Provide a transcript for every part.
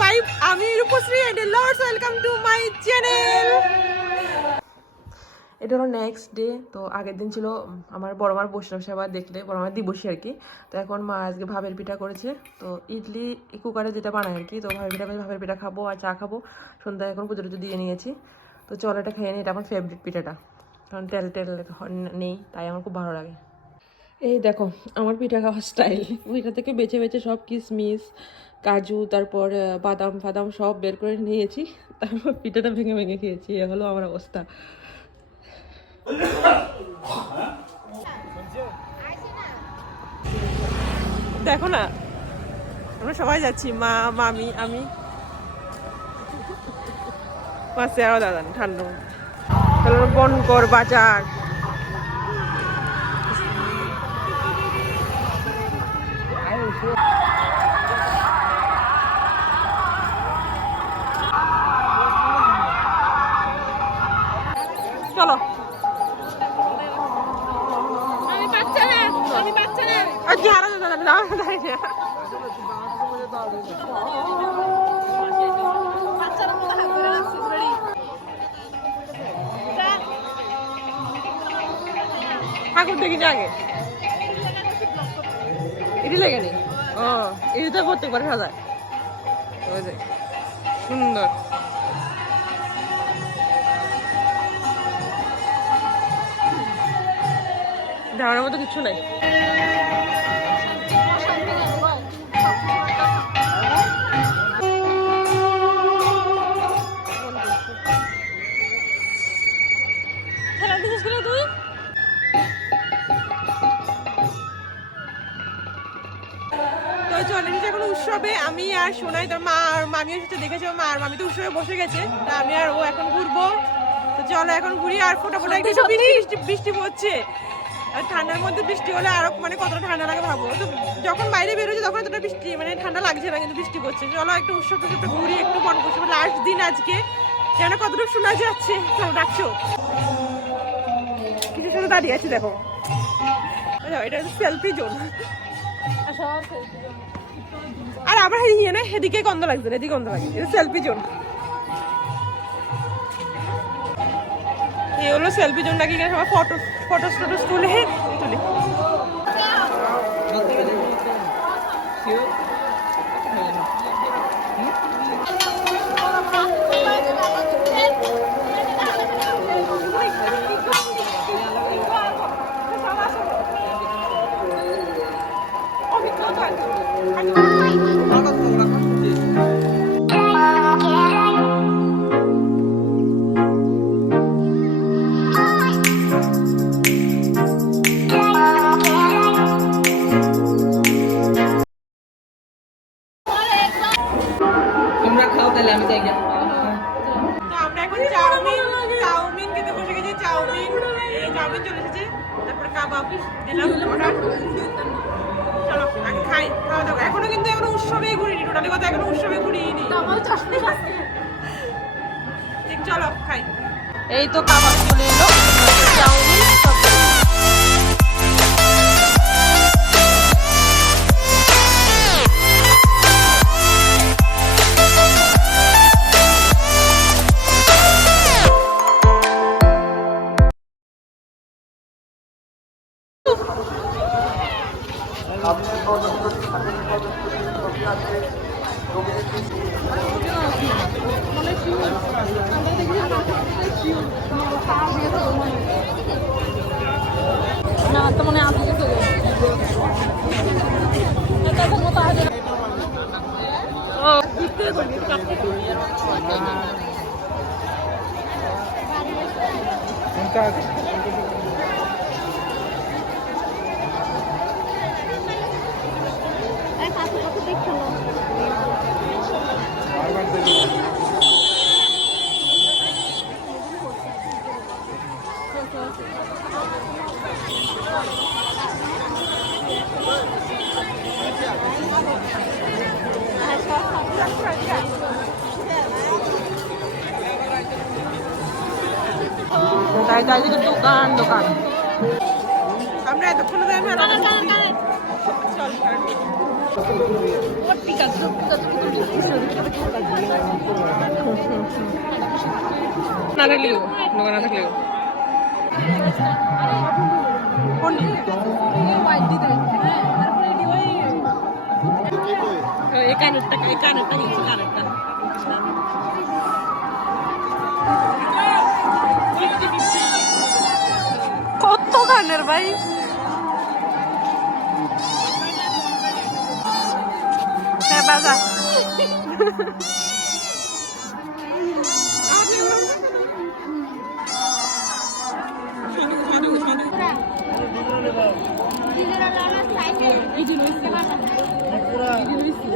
Five আমি Rupashree and lords welcome to my channel এটা হলো নেক্সট ডে তো আগের দিন ছিল আমার বড় মার বৈষ্ণব সেবা দেখলে, বড় মার দিবসী আর কি। তো এখন মা আজকে ভাবের পিঠা করেছে, তো ইডলি কুকারে যেটা বানায় আর কি, তো ভাবের পিঠা ভাবের পিঠা খাব আর চা খাব। সন্ধ্যায় এখন পুজো টুজো দিয়ে নিয়েছি। তো চল এটা খেয়ে নিই, এটা আমার ফেভারিট পিঠাটা। কারণ তেল টেল নেই, তাই আমার খুব ভালো লাগে। এই দেখো, আমার পিঠা খাওয়ার স্টাইল পিঠা থেকে বেছে বেছে সব কিশমিশ কাজু, তারপর বাদাম ফাদাম সব বের করে নিয়েছি। তারপর পিঠাটা ভেঙে ভেঙে খেয়েছি, এ হলো আমার অবস্থা। দেখো না, আমরা সবাই যাচ্ছি, মা, মামি, আমি। পাশে আরও দাদা, ঠান্ডা। বনকর বাজার। রেডি ঠাকুর দেখি যে আগে। এটি লেগে নেই। ও এটি তো প্রত্যেকবার সাজায় ওই সুন্দর। ধারণার মতো কিছু নাই। চলে এসেছে এখন উৎসবে আমি আর সোনাই তোর মা আর মামি এসেছে দেখেছে? মা আর মামি তো উৎসবে বসে গেছে। তা আমি আর ও এখন ঘুরবো। তো চলো এখন ঘুরি আর ফোটা ফোটা একটু বৃষ্টি বৃষ্টি পড়ছে। আর ঠান্ডার মধ্যে বৃষ্টি হলে আরও মানে কতটা ঠান্ডা লাগে ভাবো। তো যখন বাইরে বেরোচ্ছে তখন এতটা বৃষ্টি মানে ঠান্ডা লাগছে না কিন্তু বৃষ্টি পড়ছে। চলো একটু উৎসব টুসবটা ঘুরি একটু মন করছি লাস্ট দিন আজকে। যেন কতটুকু শোনা যাচ্ছে? চলো ডাকছো? কিছুর সাথে দাঁড়িয়ে আছি দেখো? আচ্ছা, এটা সেলফি জোন আর আবার হেদিকে না হেদিকে গন্ধ লাগছে না, এদিকে গন্ধ লাগছে। সেলফি জোন এই হলো সেলফি জোন? নাকি সবাই ফটো ফটো টটোস তুলে তুলে। চাউমিন চলে এসেছে তারপরে কাবাব দিলাম অর্ডার। চলো আগে খাই খাওয়া দাওয়া। এখনও কিন্তু এখনও উৎসবেই ঘুরিনি টোটালি কথা এখনও উৎসবে ঘুরিনি। চলো খাই। এই তো কাবাব চলে এলো। চাউমিন না তো মনে আছে কিছু এটা তো মতো আছে ও ঘুরতে করবি এই পাশে কত দেখছ দোকান দোকান। আমরা এতক্ষণ চল না থাকলেও দোকান না থাকলেও। এই কানেরটা এই কানেরটা কিনছি কানেরটা। কত কানের ভাই? হ্যাঁ বাজা।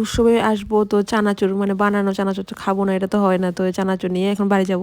উৎসবে আসব, তো চানাচুর মানে বানানো চানাচুর তো খাব না, এটা তো হয় না, তো চানাচুর নিয়ে এখন বাড়ি যাব।